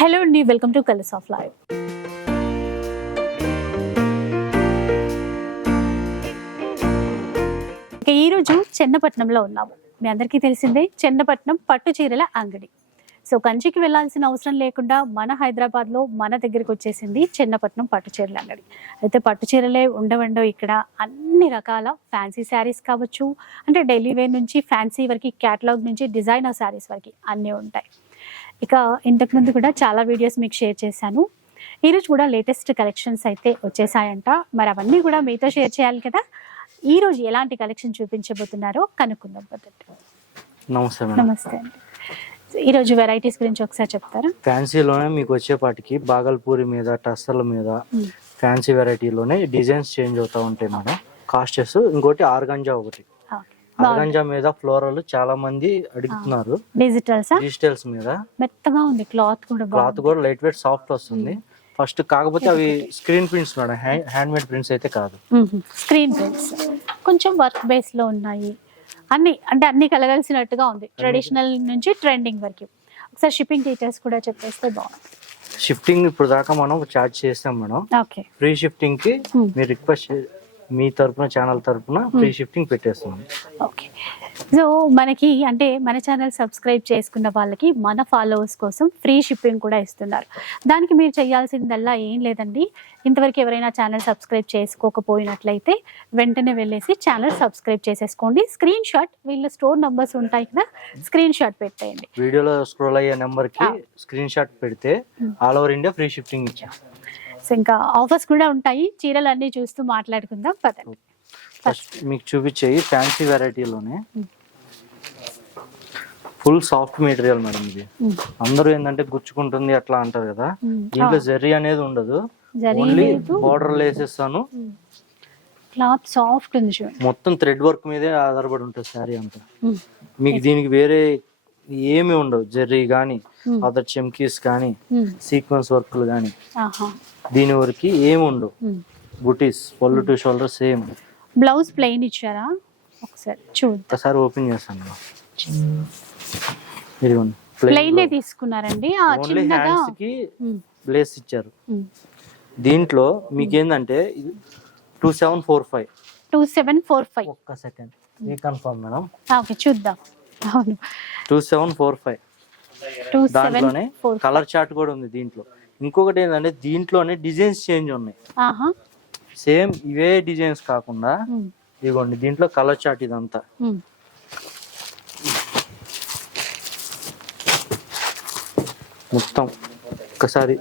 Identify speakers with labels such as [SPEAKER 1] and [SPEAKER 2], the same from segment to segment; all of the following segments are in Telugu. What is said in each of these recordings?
[SPEAKER 1] హలో అండి welcome to colours of live ఈరోజు చెన్నపట్నంలో ఉన్నాము మీ అందరికీ తెలిసిందే చెన్నపట్నం పట్టు చీరల అంగడి. సో కంచికి వెళ్ళాల్సిన అవసరం లేకుండా మన హైదరాబాద్లో మన దగ్గరికి వచ్చేసింది చెన్నపట్నం పట్టు చీరల అంగడి. అయితే పట్టు చీరలే ఉండవండో ఇక్కడ అన్ని రకాల ఫ్యాన్సీ శారీస్ కావచ్చు అంటే డైలీ వేర్ నుంచి ఫ్యాన్సీ వరకు క్యాటలాగ్ నుంచి డిజైనర్ శారీస్ వరకు అన్నీ ఉంటాయి. ఇక ఇంతకు ముందు కూడా చాలా వీడియోస్ మీకు షేర్ చేశాను. ఈరోజు కూడా లేటెస్ట్ కలెక్షన్స్ అయితే వచ్చేసాయంట. మరి అవన్నీ కూడా మీతో షేర్ చేయాలి కదా. ఈ రోజు ఎలాంటి కలెక్షన్ చూపించబోతున్నారో కనుక్కుందాం
[SPEAKER 2] నమస్తే
[SPEAKER 1] నమస్తే అండి. సో ఈరోజు వెరైటీస్ గురించి ఒకసారి చెప్తారా?
[SPEAKER 2] ఫ్యాన్సీలోనే మీకు వచ్చేపాటికి బాగల్పూరి మీద టస్సర్ల మీద. ఫ్యాన్సీ వెరైటీలోనే డిజైన్స్ చేంజ్ అవుతా ఉంటాయి మేడం. కాస్టెస్ ఇంకోటి ఆర్గంజా ఒకటి. ఆర్గంజా మీద ఫ్లోరల్ చాలా మంది అడుగుతున్నారు.
[SPEAKER 1] డిజిటల్సా
[SPEAKER 2] డిజిటల్స్ మీద.
[SPEAKER 1] మెత్తగా ఉంది క్లాత్ కూడా
[SPEAKER 2] క్లాత్ కూడా లైట్ వెయిట్ సాఫ్ట్ వస్తుంది ఫస్ట్ కాకపోతే అవి screen prints madam hand made prints అయితే కాదు.
[SPEAKER 1] స్క్రీన్ ప్రింట్స్ కొంచెం వర్క్ బేస్లో ఉన్నాయి. అన్ని అంటే అన్ని కలగలిసినట్టుగా ఉంది. ట్రెడిషనల్ నుంచి ట్రెండింగ్ వరకు. ఒకసారి షిప్పింగ్ డీటెయిల్స్ కూడా చెప్పేస్తే బాగుంది
[SPEAKER 2] షిఫ్టింగ్ ఇప్పుడు దాకా మనం చార్జ్ చేస్తాం మేడం.
[SPEAKER 1] ఓకే
[SPEAKER 2] ఫ్రీ షిఫ్టింగ్కి
[SPEAKER 1] Hmm.
[SPEAKER 2] మీరు రిక్వెస్ట్ మీ తరపున ఛానల్ తరపున ఫ్రీ షిఫ్టింగ్ పెట్టేస్తున్నాం.
[SPEAKER 1] ఓకే. సో మనకి అంటే మన ఛానల్ సబ్స్క్రైబ్ చేసుకున్న వాళ్ళకి మన ఫాలోవర్స్ కోసం ఫ్రీ షిప్పింగ్ కూడా ఇస్తున్నారు. దానికి మీరు చేయాల్సిందల్లా ఏం లేదండి. ఇంతవరకు ఎవరైనా ఛానల్ సబ్స్క్రైబ్ చేసుకోకపోయినట్లయితే వెంటనే వెళ్ళేసి ఛానల్ సబ్స్క్రైబ్ చేసేసుకోండి. స్క్రీన్ షాట్ వీళ్ళ స్టోర్ నంబర్స్ ఉంటాయి కదా స్క్రీన్ షాట్ పెట్టేయండి.
[SPEAKER 2] వీడియోలో స్క్రోల్ అయ్యే నెంబర్కి
[SPEAKER 1] Ah.
[SPEAKER 2] స్క్రీన్ షాట్ పెడితే all over India free shifting ఇచ్చాం.
[SPEAKER 1] ఇంకా ఆఫర్స్ కూడా ఉంటాయి. చీరలు అన్ని చూస్తూ మాట్లాడుకుందాం. పదండి.
[SPEAKER 2] ఫస్ట్ మీకు చూపించేవి ఫ్యాన్సీ వెరైటీలోనే
[SPEAKER 1] Hmm.
[SPEAKER 2] Full soft material madam ఇది.
[SPEAKER 1] Hmm.
[SPEAKER 2] అందరూ ఏంటంటే గుచ్చుకుంటుంది అట్లా అంటారు కదా.
[SPEAKER 1] Hmm.
[SPEAKER 2] దీంట్లో. జెర్రీ అనేది ఉండదు. ఓన్లీ బార్డర్ వేసేస్తాను.
[SPEAKER 1] క్లాత్ సాఫ్ట్ ఉంది
[SPEAKER 2] మొత్తం థ్రెడ్ వర్క్ మీదే ఆధారపడి ఉంటుంది శారీ అంతా.
[SPEAKER 1] Hmm.
[SPEAKER 2] మీకు దీనికి వేరే ఏమి ఉండవు. జెర్రీ కానీ
[SPEAKER 1] Hmm.
[SPEAKER 2] అదర్ చెమ్కీస్ కానీ
[SPEAKER 1] Hmm.
[SPEAKER 2] సీక్వెన్స్ వర్క్లు కానీ. దీని వరకు ఏమి ఉండవు
[SPEAKER 1] Hmm.
[SPEAKER 2] బుటీస్ పళ్ళు to shoulder same
[SPEAKER 1] blouse plain ఇచ్చారా? ఒకసారి చూద్దాం.
[SPEAKER 2] ఒకసారి ఓపెన్ చేస్తాను. ఇదిగోండి
[SPEAKER 1] ప్లెయిన్ తీసుకున్నారండి? ఆ
[SPEAKER 2] ఓన్లీ
[SPEAKER 1] చిన్నగా
[SPEAKER 2] హ్యాండ్స్కి బ్లేస్ ఇచ్చారు. దీంట్లో మీకు ఏంటంటే two seven four five
[SPEAKER 1] two seven four five
[SPEAKER 2] ఒక్క సెకండ్. Reconfirm madam.
[SPEAKER 1] ఓకే చూద్దాం. అవును.
[SPEAKER 2] టూ సెవెన్ ఫోర్ ఫైవ్ దాంట్లోనే కలర్ చార్ట్ కూడా ఉంది దీంట్లో. ఇంకొకటి ఏంటంటే దీంట్లోనే డిజైన్స్ చేంజ్ ఉన్నాయి. సేమ్ ఇవే డిజైన్స్ కాకుండా ఇదిగోండి దీంట్లో కలర్ చార్ట్ ఇదంతా. మొత్తం ఒక్కసారి.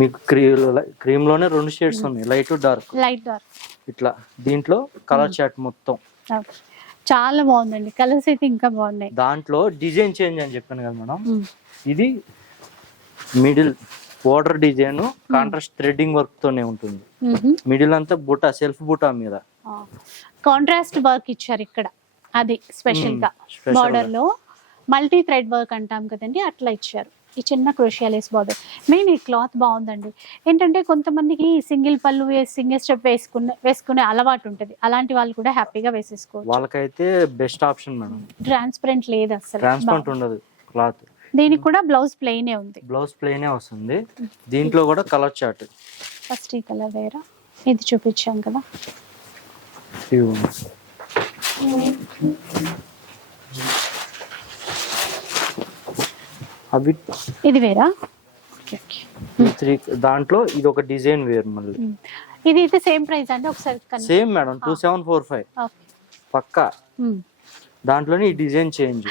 [SPEAKER 2] మీకు క్రీమ్ క్రీమ్లోనే రెండు షేడ్స్ ఉన్నాయి లైట్ డార్క్.
[SPEAKER 1] Light dark.
[SPEAKER 2] ఇట్లా దీంట్లో కలర్ చార్ట్ మొత్తం.
[SPEAKER 1] ఓకే. చాలా బాగుందండి. కలర్స్ అయితే ఇంకా బాగున్నాయి.
[SPEAKER 2] దాంట్లో డిజైన్ చేంజ్ అని చెప్పాను కదా మేడం. ఇది middle border design contrast threading work తోనే ఉంటుంది. మిడిల్ అంతా బుటా సెల్ఫ్ బుటా మీద.
[SPEAKER 1] కాంట్రాస్ట్ వర్క్ ఇచ్చారు ఇక్కడ. అది స్పెషల్గా బార్డర్లో మల్టీ థ్రెడ్ వర్క్ అంటాం కదండి అట్లా ఇచ్చారు. ఈ చిన్న క్రోషియాలేస్ బార్డర్. మెయిన్ ఈ క్లాత్ బాగుందండి. ఏంటంటే కొంతమందికి సింగిల్ పళ్ళు సింగిల్ స్టెప్ వేసుకునే వేసుకునే అలవాటు ఉంటుంది. అలాంటి వాళ్ళు కూడా హ్యాపీగా వేసేసుకోవచ్చు.
[SPEAKER 2] వాళ్ళకైతే బెస్ట్ ఆప్షన్ మేడం.
[SPEAKER 1] ట్రాన్స్పరెంట్ లేదు అసలు.
[SPEAKER 2] ట్రాన్స్పరెంట్ ఉండదు క్లాత్.
[SPEAKER 1] దీనికి కూడా బ్లౌజ్ ప్లెయినే ఉంది.
[SPEAKER 2] బ్లౌజ్ ప్లెయినే వస్తుంది. దీంట్లో కూడా కలర్ చార్ట్.
[SPEAKER 1] ఫస్ట్ ఈ కలర్ వేరా? ఇది చూపించాం కదా.
[SPEAKER 2] అవి
[SPEAKER 1] ఇది వేరా?
[SPEAKER 2] త్రీ దాంట్లో ఇది ఒక డిజైన్ వేరు మళ్ళీ.
[SPEAKER 1] ఇది అయితే సేమ్ ప్రైస్ అండి? ఒకసారి
[SPEAKER 2] same madam two seven four five పక్కా. దాంట్లోనే ఈ డిజైన్ చేంజ్.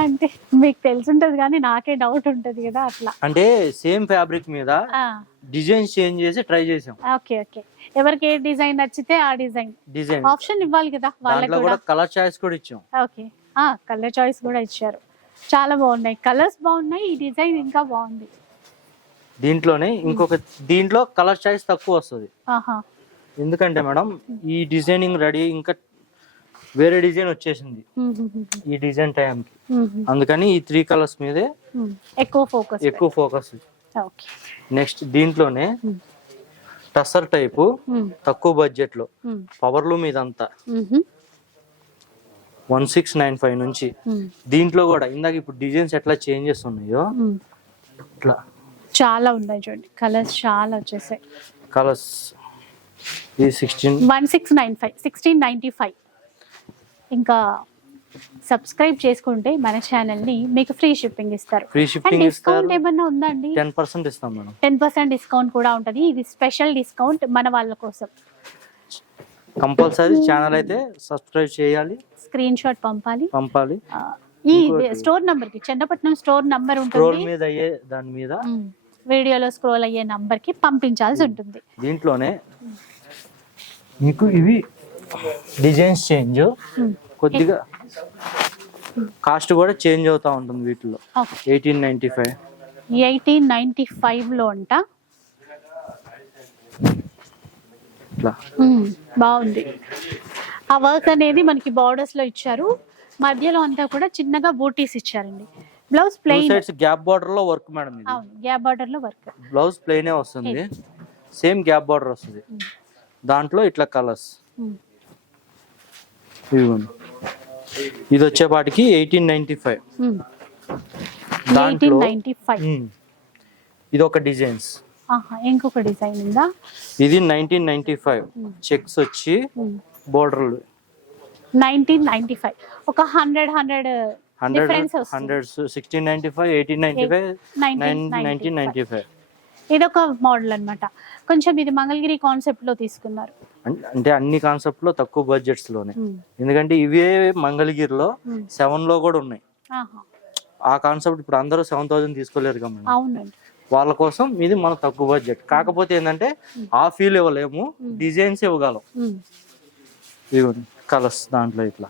[SPEAKER 1] అంటే మీకు తెలిసుంటది కానీ నాకే డౌట్ ఉంటది కదా అట్లా.
[SPEAKER 2] అంటే సేమ్ ఫ్యాబ్రిక్ మీద డిజైన్ చేంజ్ చేసి ట్రై చేసాం.
[SPEAKER 1] Okay okay. ఎవరికి ఏ డిజైన్ నచ్చితే ఆ డిజైన్.
[SPEAKER 2] డిజైన్.
[SPEAKER 1] ఆప్షన్ ఇవ్వాలి కదా వాళ్ళకి కూడా
[SPEAKER 2] కలర్ చాయిస్ కూడా ఇచ్చాం.
[SPEAKER 1] ఓకే. ఆ కలర్ చాయిస్ కూడా ఇచ్చారు. చాలా బాగున్నాయి. కలర్స్ బాగున్నాయి ఈ డిజైన్ ఇంకా బాగుంది.
[SPEAKER 2] దీంట్లోనే ఇంకొక దీంట్లో కలర్ చాయిస్ తక్కువ వస్తుంది. ఎందుకంటే మేడం ఈ డిజైనింగ్ రెడీ ఇంకా వేరే డిజైన్ వచ్చేసింది. ఈ డిజైన్ టైంకి
[SPEAKER 1] మ్మ్, మ్మ్,
[SPEAKER 2] అందుకని ఈ త్రీ కలర్స్ మీదే.
[SPEAKER 1] ఎక్కువ ఫోకస్
[SPEAKER 2] ఎక్కువ ఫోకస్ నెక్స్ట్ దీంట్లోనే. టసర్ టైపు తక్కువ బడ్జెట్లో
[SPEAKER 1] మ్మ్,
[SPEAKER 2] పవర్లు మీదంతా
[SPEAKER 1] మ్మ్.
[SPEAKER 2] వన్ సిక్స్ నైన్ ఫైవ్ నుంచి. దీంట్లో కూడా ఇందాక ఇప్పుడు డిజైన్స్ ఎట్లా చేంజెస్ ఉన్నాయో ఇట్లా.
[SPEAKER 1] చాలా ఉన్నాయి చూడండి. కలర్స్ చాలా వచ్చేసాయి.
[SPEAKER 2] కలర్స్ ఇది sixteen
[SPEAKER 1] one six nine five sixteen ninety five ఇంకా సబ్స్క్రైబ్ చేసుకుంటే మన ఛానల్ని మీకు ఫ్రీ షిప్పింగ్ ఇస్తారు.
[SPEAKER 2] ఫ్రీ షిప్పింగ్
[SPEAKER 1] డిస్కౌంట్ ఏమన్నా ఉందండి
[SPEAKER 2] టెన్ పర్సెంట్ ఇస్తాం మేడం.
[SPEAKER 1] టెన్ పర్సెంట్ డిస్కౌంట్ కూడా ఉంటుంది. ఇది స్పెషల్ డిస్కౌంట్ మన వాళ్ళ కోసం.
[SPEAKER 2] కంపల్సరీ ఛానల్ అయితే సబ్స్క్రైబ్ చేయాలి.
[SPEAKER 1] స్క్రీన్ షాట్ పంపాలి.
[SPEAKER 2] పంపాలి.
[SPEAKER 1] ఈ స్టోర్ నంబర్కి చందపట్నం స్టోర్ నంబర్ ఉంటుంది.
[SPEAKER 2] మీద అయ్యే దాని మీద
[SPEAKER 1] వీడియోలో స్క్రోల్ అయ్యే నంబర్కి పంపించాల్సి ఉంటుంది.
[SPEAKER 2] దీంట్లోనే మీకు ఇవి డిజైన్స్ చేంజ్. కొద్దిగా కాస్ట్ కూడా చేంజ్ అవుతా ఉంటుంది వీటిలో. Eighteen ninety five.
[SPEAKER 1] Eighteen ninety ఫైవ్లో అంట బాగుంది. ఆ వర్క్ అనేది మనకి బార్డర్స్లో ఇచ్చారు. మధ్యలో అంతా కూడా చిన్నగా బూటీస్ ఇచ్చారండి. బ్లౌజ్ ప్లెయిన్
[SPEAKER 2] సైడ్స్ గ్యాప్ బార్డర్లో వర్క్ మేడం ఇది.
[SPEAKER 1] అవును గ్యాప్ బార్డర్లో వర్క్
[SPEAKER 2] బ్లౌజ్ ప్లెయినే వస్తుంది. సేమ్ గ్యాప్ బార్డర్ వస్తుంది. దాంట్లో ఇట్లా కలర్స్ ఇదిగోండి. ఇది వచ్చేపాటికి ఎయిటీన్ నైన్టీ ఫైవ్ దాంట్లో ఇది ఒక డిజైన్స్
[SPEAKER 1] ఇంకొక డిజైన్ ఉందా?
[SPEAKER 2] ఇది నైన్టీన్ నైన్టీ ఫైవ్ చెక్స్ వచ్చి బోర్డర్లు.
[SPEAKER 1] Nineteen ninety five. ఒక hundred hundred
[SPEAKER 2] hundred hundred sixteen ninety five eighteen ninety five nine nineteen ninety five.
[SPEAKER 1] ఇది ఒక మోడల్ అన్నమాట. కొంచెం ఇది మంగళగిరి కాన్సెప్ట్లో తీసుకున్నారు.
[SPEAKER 2] అంటే అన్ని కాన్సెప్ట్లో తక్కువ
[SPEAKER 1] బడ్జెట్స్లోనే.
[SPEAKER 2] ఎందుకంటే ఇవే మంగళగిరిలో సెవెన్లో కూడా ఉన్నాయి. ఆ కాన్సెప్ట్ ఇప్పుడు అందరూ సెవెన్ థౌసండ్ తీసుకోలేరు కదా.
[SPEAKER 1] అవునండి.
[SPEAKER 2] వాళ్ళ కోసం ఇది మన తక్కువ బడ్జెట్ కాకపోతే ఏంటంటే ఆ ఫీల్ ఇవ్వలేము. డిజైన్స్ ఇవ్వగలం. ఇదిగోండి కలర్స్ దాంట్లో ఇట్లా.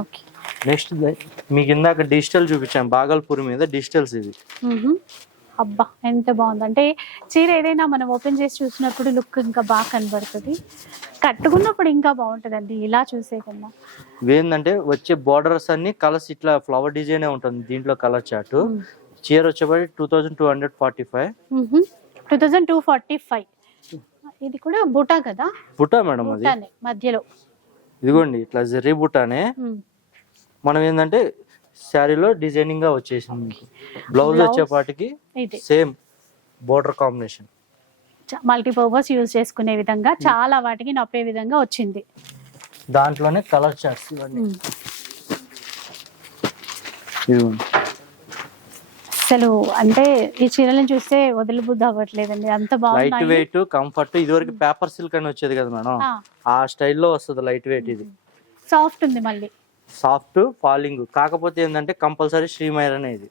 [SPEAKER 1] ఓకే.
[SPEAKER 2] నెక్స్ట్ మీకు ఇందాక డిజిటల్ చూపించాను బాగల్పూర్ మీద డిజిటల్స్ ఇది.
[SPEAKER 1] అబ్బా ఎంత బాగుంది. అంటే చీర ఏదైనా మనం ఓపెన్ చేసి చూసినప్పుడు లుక్ ఇంకా బాగా కనబడుతుంది. కట్టుకున్నప్పుడు ఇంకా బాగుంటుందండి ఇలా చూసే కన్నా
[SPEAKER 2] ఇవేంటంటే వచ్చే బార్డర్స్ అన్ని కలర్స్ ఇట్లా ఫ్లవర్ డిజైన్ ఉంటుంది దీంట్లో కలర్ చార్ట్. చీర వచ్చేప్పటి two thousand two hundred forty five
[SPEAKER 1] two thousand two forty five ఇది కూడా బుటా కదా?
[SPEAKER 2] బుట్టా మేడం
[SPEAKER 1] మధ్యలో.
[SPEAKER 2] ఇదిగోండి ఇట్లా జెర్రీ బుట్టానే. మనం ఏంటంటే శారీలో డిజైనింగ్గా వచ్చేసింది. మీకు బ్లౌజ్. వచ్చేపాటికి same border combination.
[SPEAKER 1] Multipurpose use చేసుకునే విధంగా చాలా వాటికి నప్పే విధంగా వచ్చింది.
[SPEAKER 2] దాంట్లోనే కలర్ చార్ట్స్ ఇవన్నీ.
[SPEAKER 1] అసలు అంటే ఈ చీరలను చూస్తే వదిలిబుద్ధి అవ్వట్లేదండి అంత
[SPEAKER 2] లైట్ వెయిట్ కంఫర్ట్ ఇదివరకు పేపర్ సిల్క్ అని వచ్చేది కదా మేడం? ఆ. స్టైల్లో వస్తుంది లైట్ వెయిట్ ఇది.
[SPEAKER 1] సాఫ్ట్ ఉంది మళ్ళీ.
[SPEAKER 2] సాఫ్ట్ ఫాలింగ్ కాకపోతే ఏంటంటే కంపల్సరీ ఇది.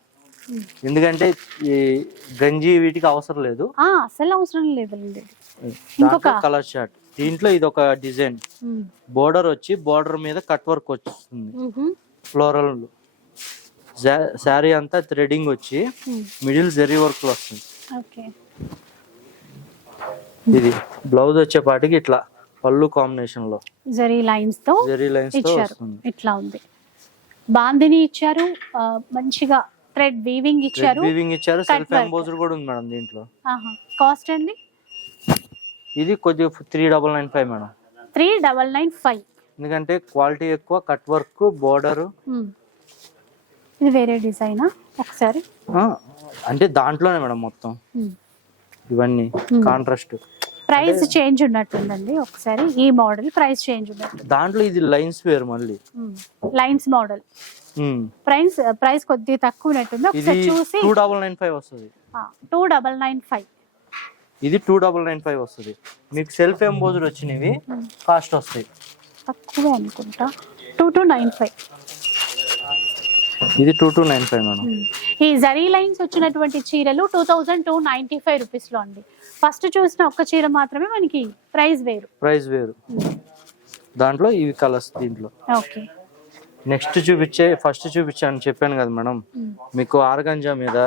[SPEAKER 1] మ్మ్.
[SPEAKER 2] ఎందుకంటే ఈ గంజి వీటికి అవసరం లేదు.
[SPEAKER 1] ఆ, అసలు అవసరం లేదండి. ఇంకొక
[SPEAKER 2] కలర్ షార్ట్ దీంట్లో ఇది ఒక డిజైన్. బోర్డర్ వచ్చి బోర్డర్ మీద కట్ వర్క్ వస్తుంది. ఫ్లోరల్ శారీ అంతా థ్రెడింగ్ వచ్చి
[SPEAKER 1] మ్మ్.
[SPEAKER 2] మిడిల్ జెరీ వర్క్ వస్తుంది. ఇది బ్లౌజ్ వచ్చేపాటికి ఇట్లా పళ్ళు కాంబినేషన్లో.
[SPEAKER 1] జరీ లైన్స్తో
[SPEAKER 2] జెరీ లైన్స్తో
[SPEAKER 1] ఇట్లా ఉంది. బాందిని ఇచ్చారు. మంచిగా థ్రెడ్ వీవింగ్ ఇచ్చారు.
[SPEAKER 2] వీవింగ్ ఇచ్చారు. సెల్ఫ్. ఎంబోజర్ కూడా ఉంది మేడం దీంట్లో.
[SPEAKER 1] ఆహా. కాస్ట్ అండి?
[SPEAKER 2] ఇది కొద్దిగా three double nine five madam.
[SPEAKER 1] Three double nine five.
[SPEAKER 2] ఎందుకంటే క్వాలిటీ ఎక్కువ కట్ వర్క్ బోర్డర్.
[SPEAKER 1] ఇది వేరే డిజైనా? ఒకసారి.
[SPEAKER 2] అంటే దాంట్లోనే మేడం మొత్తం. ఇవన్నీ. కాంట్రాస్ట్
[SPEAKER 1] ప్రైస్ చేంజ్ ఉన్నట్టుందండి ఒకసారి. ఈ మోడల్ ప్రైస్ చేంజ్ ఉన్నట్టు.
[SPEAKER 2] దాంట్లో ఇది లైన్స్ వేరు మళ్ళీ.
[SPEAKER 1] Lines model. ప్రైస్ ప్రైస్ కొద్దిగా తక్కువ ఉన్నట్టుంది. ఒకసారి చూసి.
[SPEAKER 2] టూ డబల్ నైన్ ఫైవ్ వస్తుంది.
[SPEAKER 1] టూ డబల్ నైన్ ఫైవ్
[SPEAKER 2] ఇది టూ డబల్ నైన్ ఫైవ్ వస్తుంది. మీకు సెల్ఫ్ ఎంబోజర్ వచ్చినవి కాస్ట్ వస్తాయి.
[SPEAKER 1] తక్కువే అనుకుంటా. టూ టూ నైన్ ఫైవ్
[SPEAKER 2] ఇది two two nine five madam.
[SPEAKER 1] ఈ జరీ లైన్స్ వచ్చినటువంటి చీరలు two thousand two ninety five రూపీస్లో అండి. ఫస్ట్ చూసిన ఒక్క చీర మాత్రమే మనకి ప్రైస్ వేరు.
[SPEAKER 2] ప్రైస్ వేరు. దాంట్లో ఇవి కలర్స్ దీంట్లో.
[SPEAKER 1] ఓకే.
[SPEAKER 2] నెక్స్ట్ చూపించే ఫస్ట్ చూపించాను చెప్పాను కదా మేడం. మీకు ఆర్గంజా మీద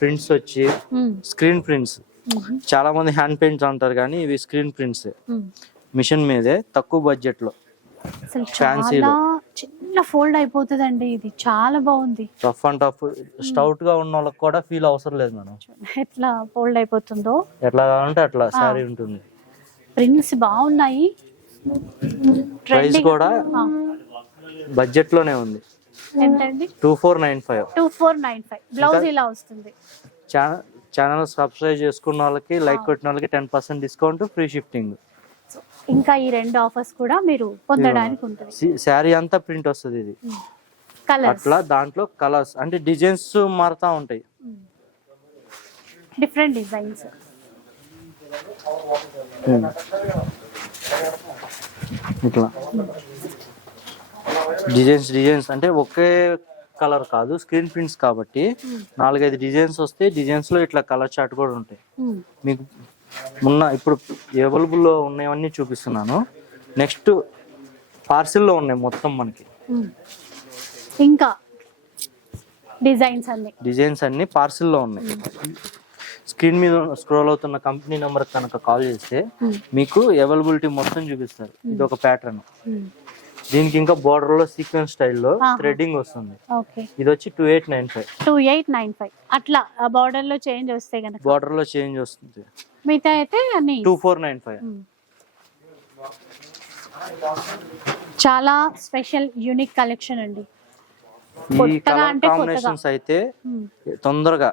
[SPEAKER 2] ప్రింట్స్ వచ్చి స్క్రీన్ ప్రింట్స్. చాలా మంది హ్యాండ్ పెయింట్స్ అంటారు కానీ ఇవి స్క్రీన్ ప్రింట్స్. మిషన్ మీదే తక్కువ బడ్జెట్లో.
[SPEAKER 1] అసలు చిన్న ఫోల్డ్ అయిపోతుందండి. ఇది చాలా బాగుంది.
[SPEAKER 2] రఫ్ అండ్ టఫ్ స్టౌట్గా ఉన్న వాళ్ళకి కూడా ఫీల్ అవసరం లేదు మేడం.
[SPEAKER 1] ఎట్లా ఫోల్డ్ అయిపోతుందో?
[SPEAKER 2] ఎట్లా కావాలంటే అట్లా శారీ ఉంటుంది.
[SPEAKER 1] ప్రింట్స్ బాగున్నాయి.
[SPEAKER 2] ప్రైస్ కూడా బడ్జెట్లోనే ఉంది. Two four nine five
[SPEAKER 1] two four nine five blouse ఇలా వస్తుంది.
[SPEAKER 2] ఛానల్ సబ్స్క్రైబ్ చేసుకున్న వాళ్ళకి లైక్ కొట్టిన వాళ్ళకి ten percent discount free shifting
[SPEAKER 1] ఇంకా ఈ రెండు ఆఫర్స్ కూడా మీరు పొందడానికి ఉంటుంది.
[SPEAKER 2] శారీ అంతా ప్రింట్ వస్తుంది ఇది. అట్లా దాంట్లో కలర్స్ అంటే డిజైన్స్ మారుతా ఉంటాయి.
[SPEAKER 1] డిఫరెంట్ డిజైన్స్
[SPEAKER 2] ఇట్లా. Designs designs. అంటే ఒకే కలర్ కాదు స్క్రీన్ ప్రింట్స్ కాబట్టి నాలుగైదు డిజైన్స్ వస్తాయి డిజైన్స్లో ఇట్లా కలర్ చార్ట్ కూడా ఉంటాయి. మీకు ఉన్న ఇప్పుడు అవైలబుల్లో ఉన్నవన్నీ చూపిస్తున్నాను. నెక్స్ట్ పార్సిల్లో ఉన్నాయి మొత్తం మనకి.
[SPEAKER 1] ఇంకా డిజైన్స్ అన్ని.
[SPEAKER 2] డిజైన్స్ అన్ని పార్సిల్లో ఉన్నాయి. స్క్రీన్ మీద స్క్రోల్ అవుతున్న కంపెనీ నెంబర్ కనుక కాల్ చేస్తే మీకు అవైలబిలిటీ మొత్తం చూపిస్తారు. ఇది ఒక ప్యాటర్న్ దీనికి ఇంకా border లో సీక్వెన్స్ స్టైల్లో. థ్రెడ్డింగ్ వస్తుంది. ఇది వచ్చి two eight nine five
[SPEAKER 1] two eight nine five అట్లా ఆ బార్డర్లో చేంజ్ వస్తే గనక.
[SPEAKER 2] బార్డర్లో చేంజ్ వస్తుంది.
[SPEAKER 1] మిగతా అయితే అన్ని
[SPEAKER 2] టూ ఫోర్ నైన్ ఫైవ్.
[SPEAKER 1] చాలా స్పెషల్ యూనిక్ కలెక్షన్ అండి.
[SPEAKER 2] ఈ కలర్. కాంబినేషన్స్ అయితే తొందరగా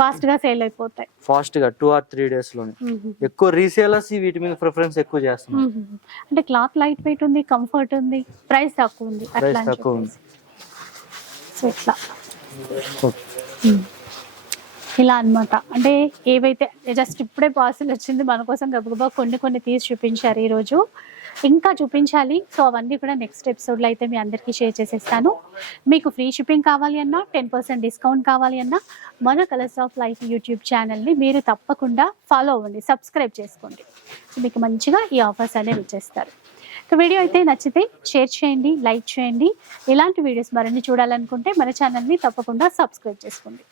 [SPEAKER 1] ఫాస్ట్గా సేల్ అయిపోతాయి
[SPEAKER 2] ఫాస్ట్గా టూ ఆర్ త్రీ
[SPEAKER 1] డేస్లోనే.
[SPEAKER 2] ఎక్కువ రీసేలర్స్ వీటి మీద ప్రిఫరెన్స్ ఎక్కువ చేస్తున్నారు.
[SPEAKER 1] అంటే క్లాత్ లైట్ వెయిట్ ఉంది కంఫర్ట్ ఉంది ప్రైస్ తక్కువ ఉంది
[SPEAKER 2] ప్రైస్ తక్కువ ఉంది.
[SPEAKER 1] సో ఇట్లా. ఇలా అన్నమాట అంటే ఏవైతే జస్ట్ ఇప్పుడే పార్సిల్ వచ్చింది మన కోసం గబగబా కొన్ని కొన్ని తీసి చూపించారు ఈరోజు ఇంకా చూపించాలి. సో అవన్నీ కూడా నెక్స్ట్ ఎపిసోడ్లో అయితే మీ అందరికీ షేర్ చేసేస్తాను. మీకు ఫ్రీ షిప్పింగ్ కావాలి అన్నా టెన్ పర్సెంట్ డిస్కౌంట్ కావాలి అన్నా మన కలర్స్ ఆఫ్ లైఫ్ యూట్యూబ్ ఛానల్ని మీరు తప్పకుండా ఫాలో అవ్వండి సబ్స్క్రైబ్ చేసుకోండి. సో మీకు మంచిగా ఈ ఆఫర్స్ అనేవి ఇచ్చేస్తారు వీడియో అయితే నచ్చితే షేర్ చేయండి లైక్ చేయండి. ఇలాంటి వీడియోస్ మరిన్ని చూడాలనుకుంటే మన ఛానల్ని తప్పకుండా సబ్స్క్రైబ్ చేసుకోండి.